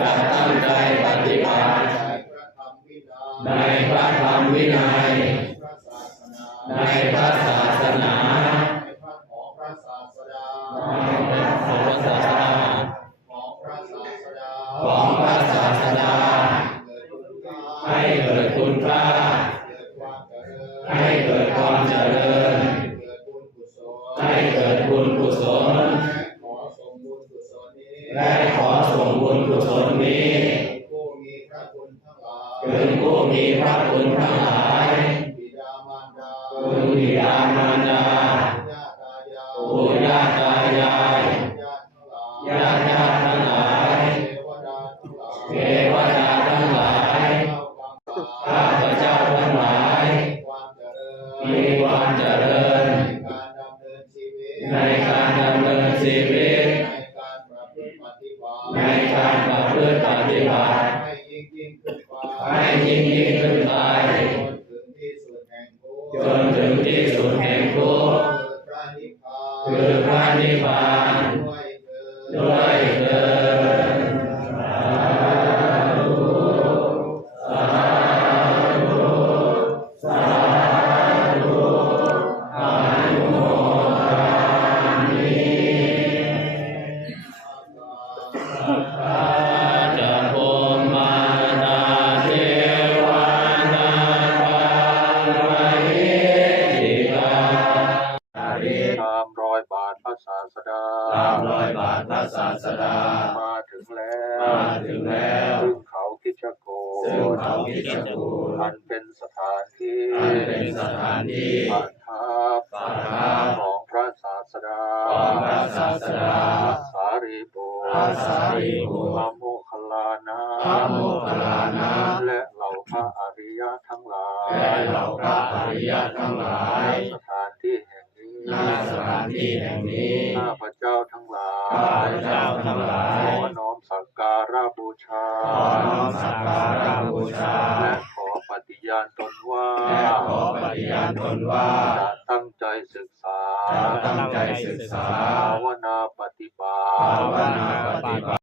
จะตั้งใจปฏิบัติในพระธรรมวินัย ในพระศาสนาในพระของพระศาสดาในพระของพระศาสนาของพระศาสดาของพระศาสดา ให้เกิดคุณค่าให้เกิดความเจริญ ลนี้แลส่งบุญกุศลนี้ผู้มีพระคุณทั้งหลายถึงผู้มีพระคุณทั้งหลายบิดามารดาคุณบิดามารดาปู่ย่าตายายปู่ย่าตาญาติญาติญาทั้งหลายเทวดาทั้งหลายเทวดาทั้งหลายข้าพเจ้าทั้งหลายมีความเจริญในการดำเนินชีวิต ในการประพฤติปฏิบัติในการประพฤติปฏิบัติให้ยิ่งยิ่งขึ้นไปให้ยิ่งยิ่งขึ้นไปจนถึงที่สุดแห่งทุกข์จนถึงที่สุดแห่งทุกข์คือพระนิพพานคือพระนิพพาน ตาเทวานาคาราหิติกาอาริตามรอยบาทพระศาสดาตามรอยบาทพระศาสดา มาถึงแล้วมาถึงแล้วซึ่งเขาคิดจะโกซึ่งเขาคิดจะกูลอันเป็นสถานที่อันเป็นสถานที่ประทับประทับของพระศาสดาของพระศาสดาสารีบุต พระสารีบุตรพระโมคคัลลานะพระโมคคัลลานะ และเหล่าพระอริยะทั้งหลายและเหล่าพระอริยทั้งหลายณสถานที่แห่งนี้ณสถานที่แห่งนี้ข้าพเจ้าทั้งหลายข้าพเจ้าทั้งหลายขอน้อมสักการะบูชาขอน้อมสักการะบูชาและขอปฏิญาณตนว่าและขอปฏิญาณตนว่าจะตั้งใจ ศึกษาจะตั้งใจศึกษาภาวนาปฏิบัภาติวนาปฏิบัติ